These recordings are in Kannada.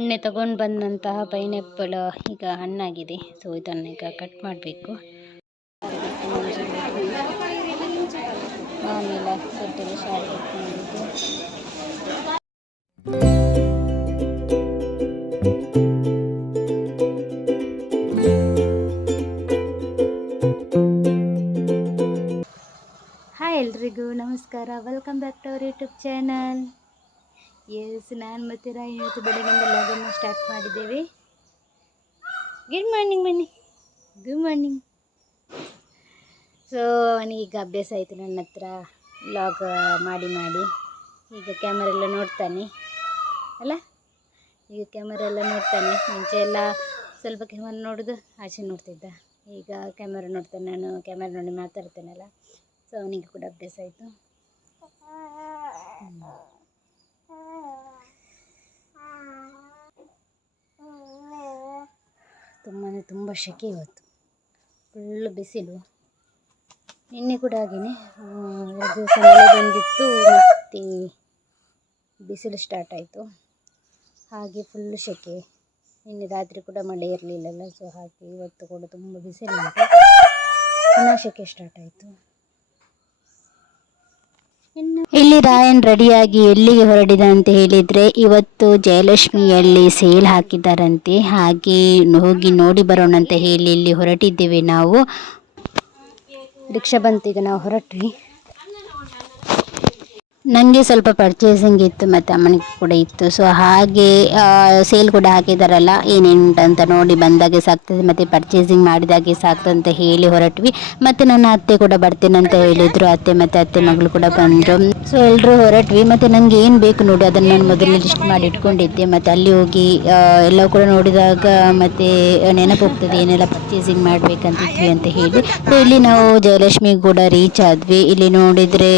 ಮೊನ್ನೆ ತಗೊಂಡು ಬಂದಂತಹ ಪೈನಾಪಲ್ ಈಗ ಹಣ್ಣಾಗಿದೆ. ಸೊ ಇದನ್ನು ಈಗ ಕಟ್ ಮಾಡಬೇಕು. ಆಮೇಲೆ ಗಡ್ಡೆಗೆ ಶಾಲೆ ಇಟ್ಕೊಂಡಿದ್ದು ಹಾಯ್ ಎಲ್ರಿಗೂ ನಮಸ್ಕಾರ. Welcome back to our YouTube channel. ನಾನು ಮತ್ತು ರಾಯಿ ಇವತ್ತು ಬೆಳಗ್ಗೆಯಿಂದ ಲಾಗನ್ನು ಸ್ಟಾರ್ಟ್ ಮಾಡಿದ್ದೇವೆ. ಗುಡ್ ಮಾರ್ನಿಂಗ್ ಬನ್ನಿ. Good morning. ಸೊ ಅವನಿಗೀಗ ಅಭ್ಯಾಸ ಆಯಿತು ನನ್ನ ಹತ್ರ ಲಾಗ್ ಮಾಡಿ ಈಗ ಕ್ಯಾಮರಾ ಎಲ್ಲ ನೋಡ್ತಾನೆ ಅಲ್ಲ. ಈಗ ಕ್ಯಾಮರಾ ಎಲ್ಲ ನೋಡ್ತಾನೆ. ಮುಂಚೆ ಎಲ್ಲ ಸ್ವಲ್ಪ ಕ್ಯಾಮರಾ ನೋಡೋದು ಆಚೆ ನೋಡ್ತಿದ್ದ. ಈಗ ಕ್ಯಾಮರಾ ನೋಡ್ತಾನೆ. ನಾನು ಕ್ಯಾಮರಾ ನೋಡಿ ಮಾತಾಡ್ತೇನಲ್ಲ. ಸೊ ಅವನಿಗೆ ಕೂಡ ಅಭ್ಯಾಸ ಆಯಿತು. ತುಂಬ ಸೆಕೆ ಇವತ್ತು, ಫುಲ್ ಬಿಸಿಲು. ನಿನ್ನೆ ಕೂಡ ಹಾಗೆಯೇ 2 ದಿವಸ ಮಳೆ ಬಂದಿತ್ತು, ಮತ್ತು ಬಿಸಿಲು ಸ್ಟಾರ್ಟ್ ಆಯಿತು. ಹಾಗೆ ಫುಲ್ ಸೆಕೆ. ನಿನ್ನೆ ರಾತ್ರಿ ಕೂಡ ಮಳೆ ಇರಲಿಲ್ಲಲ್ಲ. ಸೊ ಹಾಗೆ ಇವತ್ತು ಕೂಡ ತುಂಬ ಬಿಸಿಲು ಉಂಟು. ಪುನಃ ಸೆಕೆ ಸ್ಟಾರ್ಟ್ ಆಯಿತು. ಇಲ್ಲಿ ರಾಯನ್ ರೆಡಿಯಾಗಿ ಎಲ್ಲಿಗೆ ಹೊರಡಿದ ಅಂತ ಹೇಳಿದರೆ, ಇವತ್ತು ಜಯಲಕ್ಷ್ಮಿಯಲ್ಲಿ ಸೇಲ್ ಹಾಕಿದ್ದಾರಂತೆ. ಹಾಗೆ ಹೋಗಿ ನೋಡಿ ಬರೋಣ ಅಂತ ಹೇಳಿ ಇಲ್ಲಿ ಹೊರಟಿದ್ದೇವೆ ನಾವು. ರಿಕ್ಷಾ ಬಂತು, ಈಗ ನಾವು ಹೊರಟ್ವಿ. ನನಗೆ ಸ್ವಲ್ಪ ಪರ್ಚೇಸಿಂಗ್ ಇತ್ತು ಮತ್ತು ಅಮ್ಮನಿಗೆ ಕೂಡ ಇತ್ತು. ಸೊ ಹಾಗೆ ಸೇಲ್ ಕೂಡ ಹಾಕಿದಾರಲ್ಲ, ಏನೇನುಂಟಂತ ನೋಡಿ ಬಂದಾಗೆ ಸಾಕ್ತದೆ ಮತ್ತು ಪರ್ಚೇಸಿಂಗ್ ಮಾಡಿದಾಗೆ ಸಾಕ್ತದೆ ಅಂತ ಹೇಳಿ ಹೊರಟ್ವಿ. ಮತ್ತು ನನ್ನ ಅತ್ತೆ ಕೂಡ ಬರ್ತೀನಂತ ಹೇಳಿದರು. ಅತ್ತೆ ಮತ್ತು ಅತ್ತೆ ಮಗಳು ಕೂಡ ಬಂದರು. ಸೊ ಎಲ್ಲರೂ ಹೊರಟ್ವಿ. ಮತ್ತು ನನಗೆ ಏನು ಬೇಕು ನೋಡಿ ಅದನ್ನು ನಾನು ಮೊದಲೇ ಲಿಸ್ಟ್ ಮಾಡಿ ಇಟ್ಕೊಂಡಿದ್ದೆ. ಮತ್ತು ಅಲ್ಲಿ ಹೋಗಿ ಎಲ್ಲ ಕೂಡ ನೋಡಿದಾಗ ಮತ್ತು ನೆನಪು ಹೋಗ್ತದೆ ಏನೆಲ್ಲ ಪರ್ಚೇಸಿಂಗ್ ಮಾಡಬೇಕಂತಿದ್ವಿ ಅಂತ ಹೇಳಿ. ಸೊ ಇಲ್ಲಿ ನಾವು ಜಯಲಕ್ಷ್ಮಿ ಕೂಡ ರೀಚ್ ಆದ್ವಿ. ಇಲ್ಲಿ ನೋಡಿದರೆ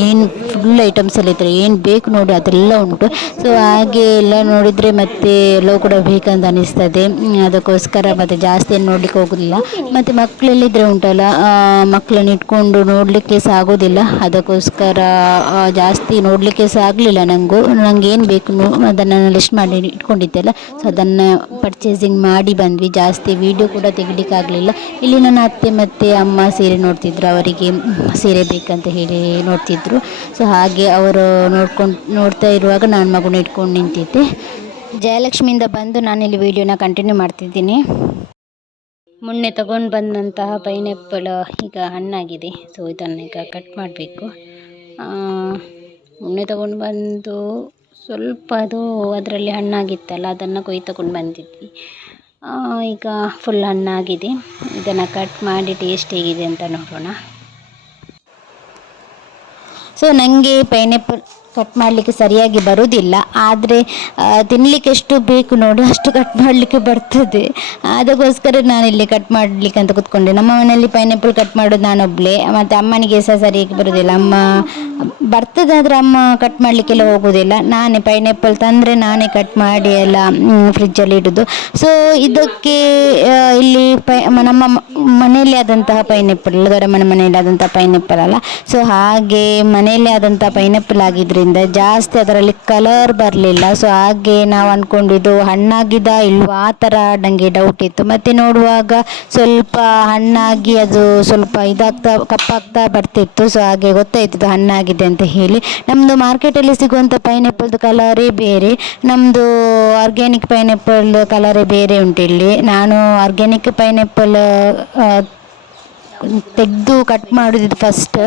ಏನು ಫುಲ್ ಐಟಮ್ಸ್ ಎಲ್ಲ ಇದ್ದಾರೆ, ಏನು ಬೇಕು ನೋಡಿ ಅದೆಲ್ಲ ಉಂಟು. ಸೊ ಹಾಗೆ ಎಲ್ಲ ನೋಡಿದರೆ ಮತ್ತೆ ಎಲ್ಲವೂ ಕೂಡ ಬೇಕಂತ ಅನಿಸ್ತದೆ. ಅದಕ್ಕೋಸ್ಕರ ಮತ್ತು ಜಾಸ್ತಿ ಏನು ನೋಡಲಿಕ್ಕೆ ಹೋಗೋದಿಲ್ಲ. ಮತ್ತು ಮಕ್ಕಳೆಲ್ಲಿದ್ದರೆ ಉಂಟಲ್ಲ, ಮಕ್ಕಳನ್ನ ಇಟ್ಕೊಂಡು ನೋಡಲಿಕ್ಕೆ ಸಹ ಆಗೋದಿಲ್ಲ. ಅದಕ್ಕೋಸ್ಕರ ಜಾಸ್ತಿ ನೋಡಲಿಕ್ಕೆ ಸಹ ಆಗಲಿಲ್ಲ. ನಂಗೆ ಏನು ಬೇಕು ಅದನ್ನು ನಾನು ಲಿಸ್ಟ್ ಮಾಡಿ ಇಟ್ಕೊಂಡಿದ್ದೆಲ್ಲ. ಸೊ ಅದನ್ನು ಪರ್ಚೇಸಿಂಗ್ ಮಾಡಿ ಬಂದ್ವಿ. ಜಾಸ್ತಿ ವೀಡಿಯೋ ಕೂಡ ತೆಗಿಲಿಕ್ಕಾಗಲಿಲ್ಲ. ಇಲ್ಲಿ ನನ್ನ ಅತ್ತೆ ಮತ್ತು ಅಮ್ಮ ಸೀರೆ ನೋಡ್ತಿದ್ರು. ಅವರಿಗೆ ಸೀರೆ ಬೇಕಂತ ಹೇಳಿ ನೋಡ್ತಿದ್ರು. ಸೊ ಹಾಗೆ ಅವರು ನೋಡ್ತಾ ಇರುವಾಗ ನಾನು ಮಗುನ ಇಟ್ಕೊಂಡು ನಿಂತಿದ್ದೆ. ಜಯಲಕ್ಷ್ಮಿಯಿಂದ ಬಂದು ನಾನಿಲ್ಲಿ ವೀಡಿಯೋನ ಕಂಟಿನ್ಯೂ ಮಾಡ್ತಿದ್ದೀನಿ. ಮೊನ್ನೆ ತಗೊಂಡು ಬಂದಂತಹ ಪೈನಾಪಲ್ ಈಗ ಹಣ್ಣಾಗಿದೆ. ಸೊ ಇದನ್ನು ಈಗ ಕಟ್ ಮಾಡಬೇಕು. ಮೊನ್ನೆ ತಗೊಂಡು ಬಂದು ಸ್ವಲ್ಪ ಅದರಲ್ಲಿ ಹಣ್ಣಾಗಿತ್ತಲ್ಲ, ಅದನ್ನು ಕೊಯ್ದು ತಗೊಂಡು ಬಂದಿದ್ವಿ. ಈಗ ಫುಲ್ ಹಣ್ಣಾಗಿದೆ. ಇದನ್ನು ಕಟ್ ಮಾಡಿ ಟೇಸ್ಟ್ ಹೇಗಿದೆ ಅಂತ ನೋಡೋಣ. ಸೊ ನನಗೆ ಪೈನಾಪಲ್ ಕಟ್ ಮಾಡಲಿಕ್ಕೆ ಸರಿಯಾಗಿ ಬರುವುದಿಲ್ಲ. ಆದರೆ ತಿನ್ನಲಿಕ್ಕೆ ಎಷ್ಟು ಬೇಕು ನೋಡಿ ಅಷ್ಟು ಕಟ್ ಮಾಡಲಿಕ್ಕೆ ಬರ್ತದೆ. ಅದಕ್ಕೋಸ್ಕರ ನಾನಿಲ್ಲಿ ಕಟ್ ಮಾಡಲಿಕ್ಕೆ ಅಂತ ಕೂತ್ಕೊಂಡೆ. ನಮ್ಮ ಮನೆಯಲ್ಲಿ ಪೈನಾಪಲ್ ಕಟ್ ಮಾಡೋದು ನಾನೊಬ್ಬಳೇ, ಮತ್ತು ಅಮ್ಮನಿಗೆ ಸಹ ಸರಿಯಾಗಿ ಬರೋದಿಲ್ಲ. ಅಮ್ಮ ಬರ್ತದೆ, ಆದರೆ ಅಮ್ಮ ಕಟ್ ಮಾಡಲಿಕ್ಕೆಲ್ಲ ಹೋಗೋದಿಲ್ಲ. ನಾನೇ ಪೈನಾಪಲ್ ತಂದರೆ ನಾನೇ ಕಟ್ ಮಾಡಿ ಎಲ್ಲ ಫ್ರಿಜ್ಜಲ್ಲಿ ಇಡೋದು. ಸೊ ಇದಕ್ಕೆ ಇಲ್ಲಿ ನಮ್ಮ ಮನೆಯಲ್ಲಿ ಆದಂತಹ ಪೈನಾಪಲ್, ದೊಡ್ಡಮ್ಮನ ಮನೆಯಲ್ಲಿ ಆದಂತಹ ಪೈನಾಪಲ್ ಅಲ್ಲ. ಸೊ ಹಾಗೆ ಮನೆಯಲ್ಲೇ ಆದಂಥ ಪೈನಾಪಲ್ ಆಗಿದ್ದರಿಂದ ಜಾಸ್ತಿ ಅದರಲ್ಲಿ ಕಲರ್ ಬರಲಿಲ್ಲ. ಸೊ ಹಾಗೆ ನಾವು ಅಂದ್ಕೊಂಡಿದ್ದು ಹಣ್ಣಾಗಿದ ಇಲ್ವಾ ಆ ಥರ ನನಗೆ ಡೌಟ್ ಇತ್ತು. ಮತ್ತು ನೋಡುವಾಗ ಸ್ವಲ್ಪ ಹಣ್ಣಾಗಿ ಅದು ಸ್ವಲ್ಪ ಕಪ್ಪಾಗ್ತಾ ಬರ್ತಿತ್ತು. ಸೊ ಹಾಗೆ ಗೊತ್ತಾಯ್ತು ಹಣ್ಣಾಗಿದೆ ಅಂತ ಹೇಳಿ. ನಮ್ಮದು ಮಾರ್ಕೆಟಲ್ಲಿ ಸಿಗುವಂಥ ಪೈನಾಪಲ್ದು ಕಲರೇ ಬೇರೆ, ನಮ್ಮದು ಆರ್ಗ್ಯಾನಿಕ್ ಪೈನಾಪಲ್ ಕಲರೇ ಬೇರೆ ಉಂಟು ಇಲ್ಲಿ. ನಾನು ಆರ್ಗ್ಯಾನಿಕ್ ಪೈನಾಪಲ್ ತೆಗೆದು ಕಟ್ ಮಾಡೋದಿದ್ದು ಫಸ್ಟ್.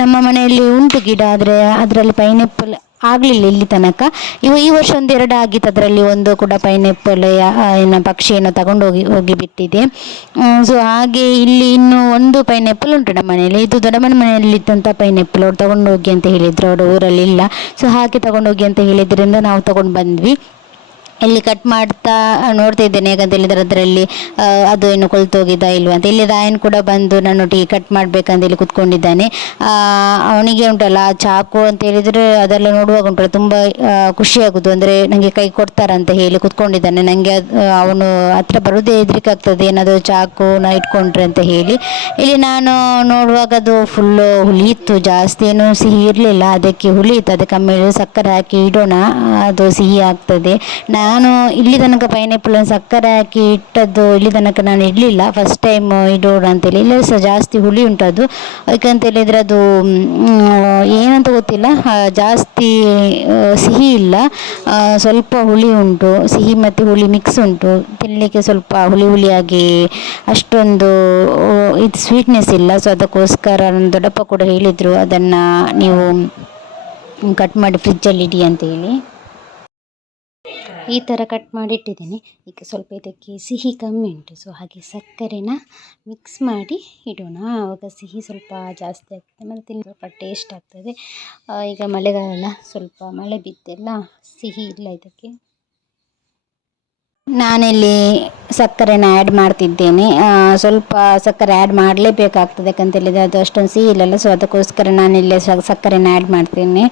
ನಮ್ಮ ಮನೆಯಲ್ಲಿ ಉಂಟು ಗಿಡ, ಆದರೆ ಅದರಲ್ಲಿ ಪೈನಾಪಲ್ ಆಗಲಿಲ್ಲ ಇಲ್ಲಿ ತನಕ. ಈ ವರ್ಷ 1-2 ಆಗಿತ್ತು. ಅದರಲ್ಲಿ ಒಂದು ಕೂಡ ಪೈನಾಪಲ್ ಪಕ್ಷಿಯನ್ನು ತಗೊಂಡು ಹೋಗಿ ಬಿಟ್ಟಿದೆ. ಸೊ ಹಾಗೆ ಇಲ್ಲಿ ಇನ್ನೂ ಒಂದು ಪೈನಾಪಲ್ ಉಂಟು ನಮ್ಮ ಮನೆಯಲ್ಲಿ. ಇದು ದೊಡ್ಡಮ್ಮನ ಮನೆಯಲ್ಲಿ ಇದ್ದಂಥ ಪೈನಾಪಲ್. ಅವ್ರು ತಗೊಂಡು ಹೋಗಿ ಅಂತ ಹೇಳಿದರು, ಅವರು ಊರಲ್ಲಿ ಇಲ್ಲ. ಸೊ ಹಾಗೆ ತಗೊಂಡು ಹೋಗಿ ಅಂತ ಹೇಳಿದ್ರಿಂದ ನಾವು ತಗೊಂಡು ಬಂದ್ವಿ. ಇಲ್ಲಿ ಕಟ್ ಮಾಡ್ತಾ ನೋಡ್ತಾ ಇದ್ದೇನೆ, ಯಾಕಂತ ಹೇಳಿದ್ರೆ ಅದರಲ್ಲಿ ಅದು ಏನು ಕೊಳ್ತೋಗಿದ್ದ ಇಲ್ವಾ ಅಂತ. ಇಲ್ಲಿ ರಾಯನ್ ಕೂಡ ಬಂದು ನನ್ನೊಟ್ಟಿಗೆ ಕಟ್ ಮಾಡಬೇಕಂತ ಹೇಳಿ ಕುತ್ಕೊಂಡಿದ್ದಾನೆ. ಅವನಿಗೆ ಉಂಟಲ್ಲ ಆ ಚಾಕು ಅಂತ ಹೇಳಿದರೆ ಅದೆಲ್ಲ ನೋಡುವಾಗ ಉಂಟಲ್ಲ ತುಂಬ ಖುಷಿಯಾಗೋದು, ಅಂದರೆ ನನಗೆ ಕೈ ಕೊಡ್ತಾರಂತ ಹೇಳಿ ಕುತ್ಕೊಂಡಿದ್ದಾನೆ. ನನಗೆ ಅವನು ಹತ್ರ ಬರೋದೇ ಹೆದರಿಕೆ ಆಗ್ತದೆ, ಏನಾದರೂ ಚಾಕುನ ಇಟ್ಕೊಂಡ್ರೆ ಅಂತ ಹೇಳಿ. ಇಲ್ಲಿ ನಾನು ನೋಡುವಾಗ ಅದು ಫುಲ್ಲು ಹುಳಿ ಇತ್ತು, ಜಾಸ್ತಿ ಏನು ಸಿಹಿ ಇರಲಿಲ್ಲ, ಅದಕ್ಕೆ ಹುಳಿ ಇತ್ತು. ಅದಕ್ಕೆ ಆಮೇಲೆ ಸಕ್ಕರೆ ಹಾಕಿ ಇಡೋಣ, ಅದು ಸಿಹಿ ಆಗ್ತದೆ. ನಾನು ಇಲ್ಲಿ ತನಕ ಪೈನಾಪಲನ್ನು ಸಕ್ಕರೆ ಹಾಕಿ ಇಟ್ಟದ್ದು ಇಲ್ಲಿ ತನಕ ನಾನು ಇಡಲಿಲ್ಲ, ಫಸ್ಟ್ ಟೈಮ್ ಇಡೋಣ ಅಂತೇಳಿ. ಇಲ್ಲ ಸಹ ಜಾಸ್ತಿ ಹುಳಿ ಉಂಟು ಅದು, ಯಾಕಂತ ಹೇಳಿದರೆ ಅದು ಏನಂತ ಗೊತ್ತಿಲ್ಲ, ಜಾಸ್ತಿ ಸಿಹಿ ಇಲ್ಲ, ಸ್ವಲ್ಪ ಹುಳಿ ಉಂಟು, ಸಿಹಿ ಮತ್ತು ಹುಳಿ ಮಿಕ್ಸ್ ಉಂಟು. ತಿನ್ನಲಿಕ್ಕೆ ಸ್ವಲ್ಪ ಹುಳಿ ಹುಳಿಯಾಗಿ ಅಷ್ಟೊಂದು ಇದು ಸ್ವೀಟ್ನೆಸ್ ಇಲ್ಲ. ಸೊ ಅದಕ್ಕೋಸ್ಕರ ನನ್ನ ದೊಡ್ಡಪ್ಪ ಕೂಡ ಹೇಳಿದರು ಅದನ್ನು ನೀವು ಕಟ್ ಮಾಡಿ ಫ್ರಿಜ್ಜಲ್ಲಿ ಇಡಿ ಅಂತೇಳಿ. ಈ ಥರ ಕಟ್ ಮಾಡಿ ಇಟ್ಟಿದ್ದೀನಿ. ಈಗ ಸ್ವಲ್ಪ ಇದಕ್ಕೆ ಸಿಹಿ ಕಮ್ಮಿ ಉಂಟು, ಸೊ ಹಾಗೆ ಸಕ್ಕರೆನ ಮಿಕ್ಸ್ ಮಾಡಿ ಇಡೋಣ, ಆವಾಗ ಸಿಹಿ ಸ್ವಲ್ಪ ಜಾಸ್ತಿ ಆಗ್ತದೆ ಮತ್ತು ತಿನ್ನಲು ಸ್ವಲ್ಪ ಟೇಸ್ಟ್ ಆಗ್ತದೆ. ಈಗ ಮಳೆಗಾಲ, ಸ್ವಲ್ಪ ಮಳೆ ಬಿದ್ದೆಲ್ಲ ಸಿಹಿ ಇಲ್ಲ ಇದಕ್ಕೆ. ನಾನಿಲ್ಲಿ ಸಕ್ಕರೆನ ಆ್ಯಡ್ ಮಾಡ್ತಿದ್ದೇನೆ, ಸ್ವಲ್ಪ ಸಕ್ಕರೆ ಆ್ಯಡ್ ಮಾಡಲೇಬೇಕಾಗ್ತದೆ, ಯಾಕಂತೇಳಿದರೆ ಅದು ಅಷ್ಟೊಂದು ಸಿಹಿ ಇಲ್ಲಲ್ಲ. ಸೊ ಅದಕ್ಕೋಸ್ಕರ ನಾನಿಲ್ಲಿ ಸಕ್ಕರೆನ ಆ್ಯಡ್ ಮಾಡ್ತೇನೆ.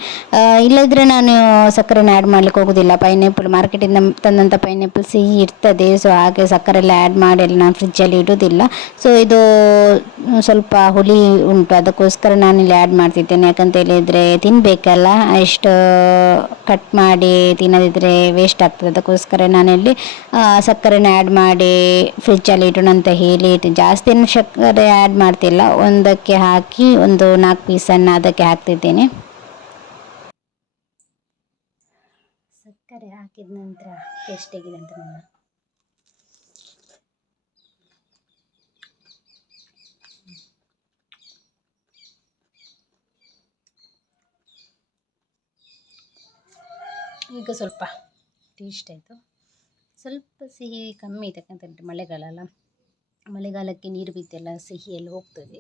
ಇಲ್ಲದಿದ್ದರೆ ನಾನು ಸಕ್ಕರೆನ ಆ್ಯಡ್ ಮಾಡಲಿಕ್ಕೆ ಹೋಗೋದಿಲ್ಲ. ಪೈನಾಪಲ್ ಮಾರ್ಕೆಟಿಂದ ತಂದಂಥ ಪೈನಾಪಲ್ ಸಿಹಿ ಇರ್ತದೆ, ಸೊ ಹಾಗೆ ಸಕ್ಕರೆ ಎಲ್ಲ ಆ್ಯಡ್ ಮಾಡಿ ಎಲ್ಲ ನಾನು ಫ್ರಿಜ್ಜಲ್ಲಿ ಇಡೋದಿಲ್ಲ. ಸೊ ಇದು ಸ್ವಲ್ಪ ಹುಳಿ ಉಂಟು, ಅದಕ್ಕೋಸ್ಕರ ನಾನಿಲ್ಲಿ ಆ್ಯಡ್ ಮಾಡ್ತಿದ್ದೇನೆ. ಯಾಕಂತ ಹೇಳಿದರೆ ತಿನ್ನಬೇಕಲ್ಲ, ಇಷ್ಟು ಕಟ್ ಮಾಡಿ ತಿನ್ನದಿದ್ದರೆ ವೇಸ್ಟ್ ಆಗ್ತದೆ. ಅದಕ್ಕೋಸ್ಕರ ನಾನಿಲ್ಲಿ ಸಕ್ಕರೆನ ಆ್ಯಡ್ ಮಾಡಿ ಫ್ರಿಜ್ಜಲ್ಲಿ ಇಡೋಣ ಅಂತ ಹೇಳಿ ಜಾಸ್ತಿ ಏನು ಸಕ್ಕರೆ ಆ್ಯಡ್ ಮಾಡ್ತಿಲ್ಲ, ಒಂದಕ್ಕೆ ಹಾಕಿ ಒಂದು 4 ಪೀಸನ್ನು ಅದಕ್ಕೆ ಹಾಕ್ತಿದ್ದೇನೆ. ಸಕ್ಕರೆ ಹಾಕಿದ ನಂತರ ಟೇಸ್ಟ್ ಹೇಗಿದೆ ಅಂತ ನೋಡೋಣ. ಈಗ ಸ್ವಲ್ಪ ಟೇಸ್ಟ್ ಆಯಿತು, ಸ್ವಲ್ಪ ಸಿಹಿ ಕಮ್ಮಿ ಇದೆ, ಯಾಕಂತಂದರೆ ಮಳೆಗಾಲ ಅಲ್ಲ, ಮಳೆಗಾಲಕ್ಕೆ ನೀರು ಬಿದ್ದೆಲ್ಲ ಸಿಹಿ ಎಲ್ಲ ಹೋಗ್ತದೆ.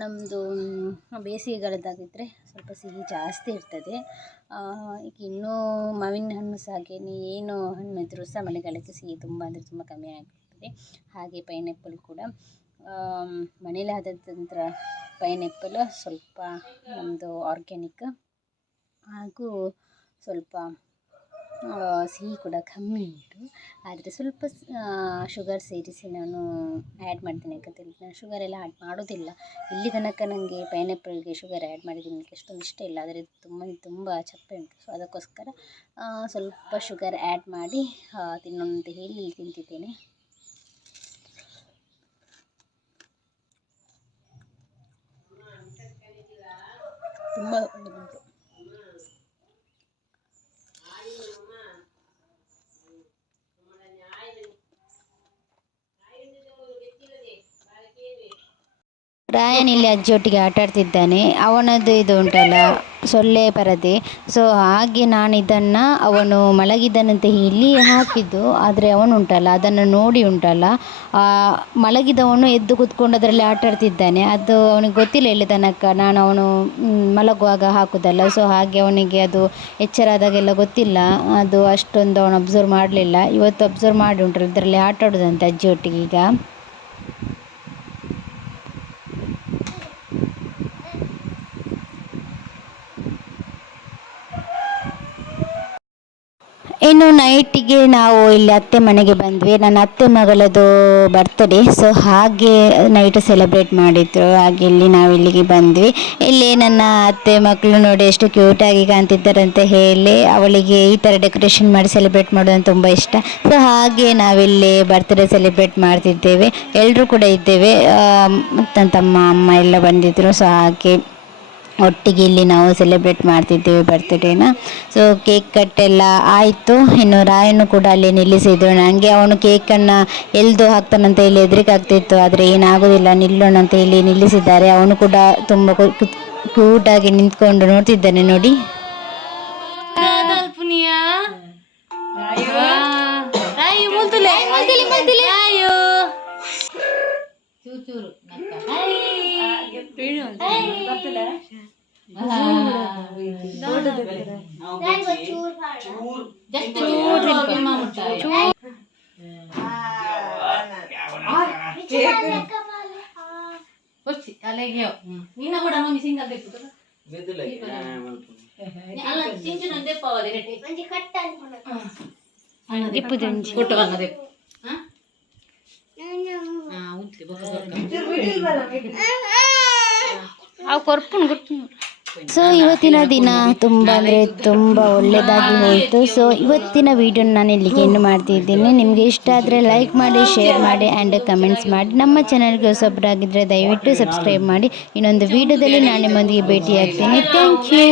ನಮ್ಮದು ಬೇಸಿಗೆಗಾಲದಾಗಿದ್ದರೆ ಸ್ವಲ್ಪ ಸಿಹಿ ಜಾಸ್ತಿ ಇರ್ತದೆ. ಈಗ ಇನ್ನೂ ಮಾವಿನ ಹಣ್ಣು ಸಹ ಹಾಗೆಯೇ, ಏನು ಹಣ್ಣು ಇದ್ದರೂ ಸಹ ಮಳೆಗಾಲಕ್ಕೆ ಸಿಹಿ ತುಂಬ ಅಂದರೆ ತುಂಬ ಕಮ್ಮಿ ಆಗಿರ್ತದೆ. ಹಾಗೆ ಪೈನಾಪಲ್ ಕೂಡ ಮನೇಲಿ ಆದಂಥ ಪೈನಾಪಲ್ ಸ್ವಲ್ಪ ನಮ್ಮದು ಆರ್ಗ್ಯಾನಿಕ್, ಹಾಗೂ ಸ್ವಲ್ಪ ಸಿಹಿ ಕೂಡ ಕಮ್ಮಿ ಉಂಟು. ಆದರೆ ಸ್ವಲ್ಪ ಶುಗರ್ ಸೇರಿಸಿ ನಾನು ಆ್ಯಡ್ ಮಾಡ್ತೀನಿ, ಯಾಕಂತೇಳಿ ನಾನು ಶುಗರ್ ಎಲ್ಲ ಆ್ಯಡ್ ಮಾಡೋದಿಲ್ಲ. ಇಲ್ಲಿ ತನಕ ನನಗೆ ಪೈನಾಪಲ್ಗೆ ಶುಗರ್ ಆ್ಯಡ್ ಮಾಡಿ ತಿನ್ನಲಿಕ್ಕೆ ಅಷ್ಟೊಂದು ಇಷ್ಟ ಇಲ್ಲ, ಆದರೆ ತುಂಬ ಚಪ್ಪೆ ಉಂಟು. ಸೊ ಅದಕ್ಕೋಸ್ಕರ ಸ್ವಲ್ಪ ಶುಗರ್ ಆ್ಯಡ್ ಮಾಡಿ ತಿನ್ನೋಣ ಅಂತ ಹೇಳಿ ತಿಂತಿದ್ದೇನೆ. ತುಂಬ ಒಳ್ಳೆದುಂಟು. ರಾಯನ್ ಇಲ್ಲಿ ಅಜ್ಜಿಯೊಟ್ಟಿಗೆ ಆಟ ಆಡ್ತಿದ್ದಾನೆ. ಅವನದ್ದು ಇದು ಉಂಟಲ್ಲ ಸೊಳ್ಳೆ ಪರದೆ, ಸೊ ಹಾಗೆ ನಾನು ಇದನ್ನು ಅವನು ಮಲಗಿದ್ದಾನಂತ ಹೇಳಿ ಹಾಕಿದ್ದು. ಆದರೆ ಅವನು ಉಂಟಲ್ಲ ಅದನ್ನು ನೋಡಿ ಉಂಟಲ್ಲ ಮಲಗಿದವನು ಎದ್ದು ಕೂತ್ಕೊಂಡು ಅದರಲ್ಲಿ ಆಟ ಆಡ್ತಿದ್ದಾನೆ. ಅದು ಅವನಿಗೆ ಗೊತ್ತಿಲ್ಲ ಇಲ್ಲಿ ತನಕ ನಾನು ಅವನು ಮಲಗುವಾಗ ಹಾಕೋದಲ್ಲ. ಸೊ ಹಾಗೆ ಅವನಿಗೆ ಅದು ಎಚ್ಚರ ಆದಾಗೆಲ್ಲ ಗೊತ್ತಿಲ್ಲ, ಅದು ಅಷ್ಟೊಂದು ಅವನು ಅಬ್ಸರ್ವ್ ಮಾಡಲಿಲ್ಲ. ಇವತ್ತು ಅಬ್ಸರ್ವ್ ಮಾಡಿ ಉಂಟಲ್ಲ ಇದರಲ್ಲಿ ಆಟ ಆಡೋದಂತೆ ಅಜ್ಜಿಯೊಟ್ಟಿಗೆ. ಈಗ ಇನ್ನು ನೈಟಿಗೆ ನಾವು ಇಲ್ಲಿ ಅತ್ತೆ ಮನೆಗೆ ಬಂದ್ವಿ. ನನ್ನ ಅತ್ತೆ ಮಗಳದು ಬರ್ತ್ಡೇ, ಸೊ ಹಾಗೆ ನೈಟ್ ಸೆಲೆಬ್ರೇಟ್ ಮಾಡಿದ್ರು. ಹಾಗೆ ಇಲ್ಲಿ ನಾವು ಇಲ್ಲಿಗೆ ಬಂದ್ವಿ. ಇಲ್ಲಿ ನನ್ನ ಅತ್ತೆ ಮಕ್ಕಳು ನೋಡಿ ಎಷ್ಟು ಕ್ಯೂಟಾಗಿ ಕಾಣ್ತಿದ್ದಾರೆ ಅಂತ ಹೇಳಿ, ಅವಳಿಗೆ ಈ ಥರ ಡೆಕೋರೇಷನ್ ಮಾಡಿ ಸೆಲೆಬ್ರೇಟ್ ಮಾಡೋದಂತ ತುಂಬ ಇಷ್ಟ. ಸೊ ಹಾಗೆ ನಾವಿಲ್ಲಿ ಬರ್ತ್ಡೇ ಸೆಲೆಬ್ರೇಟ್ ಮಾಡ್ತಿದ್ದೇವೆ, ಎಲ್ಲರೂ ಕೂಡ ಇದ್ದೇವೆ. ನನ್ನ ತಮ್ಮ ಅಮ್ಮ ಎಲ್ಲ ಬಂದಿದ್ದರು. ಸೊ ಹಾಗೆ ಒಟ್ಟಿಗೆ ಇಲ್ಲಿ ನಾವು ಸೆಲೆಬ್ರೇಟ್ ಮಾಡ್ತಿದ್ದೇವೆ ಬರ್ತ್ಡೇನ. ಸೊ ಕೇಕ್ ಕಟ್ಟೆಲ್ಲ ಆಯಿತು. ಇನ್ನು ರಾಯನು ಕೂಡ ಅಲ್ಲಿ ನಿಲ್ಲಿಸಿದ್ರು. ನನಗೆ ಅವನು ಕೇಕನ್ನು ಎಳೆದು ಹಾಕ್ತಾನಂತ ಹೇಳಿ ಹೆದರಿಕೆ ಆಗ್ತಿತ್ತು, ಆದರೆ ಏನಾಗೋದಿಲ್ಲ ನಿಲ್ಲೋಣ ಅಂತ ಹೇಳಿ ನಿಲ್ಲಿಸಿದ್ದಾರೆ. ಅವನು ಕೂಡ ತುಂಬ ಕ್ಯೂಟಾಗಿ ನಿಂತ್ಕೊಂಡು ನೋಡ್ತಿದ್ದಾನೆ ನೋಡಿ. ನೀನ ಕೂಡ ಒಂದು ಸಿಂಗಲ್ ಬೇಕು ಅಲ್ಲ ಚಿಂಚಿನ ಒಂದೇ ಪಾವದೆ ಗಟ್ಟಿ ಕೊಟ್ಟು ಬಂಗದೆ ಸೊ ಇವತ್ತಿನ ದಿನ ತುಂಬ ಅಂದರೆ ತುಂಬ ಒಳ್ಳೆಯದಾಗಿ ಹೋಯಿತು. ಸೊ ಇವತ್ತಿನ ವಿಡಿಯೋನ ನಾನು ಇಲ್ಲಿಗೆ ಎಂಡ್ ಮಾಡ್ತಿದ್ದೀನಿ. ನಿಮಗೆ ಇಷ್ಟ ಆದರೆ ಲೈಕ್ ಮಾಡಿ, ಶೇರ್ ಮಾಡಿ ಆ್ಯಂಡ್ ಕಮೆಂಟ್ಸ್ ಮಾಡಿ. ನಮ್ಮ ಚಾನಲ್ಗೆ ಹೊಸಬರಾಗಿದ್ದರೆ ದಯವಿಟ್ಟು ಸಬ್ಸ್ಕ್ರೈಬ್ ಮಾಡಿ. ಇನ್ನೊಂದು ವಿಡಿಯೋದಲ್ಲಿ ನಾನು ನಿಮ್ಮೊಂದಿಗೆ ಭೇಟಿಯಾಗ್ತೀನಿ. Thank you.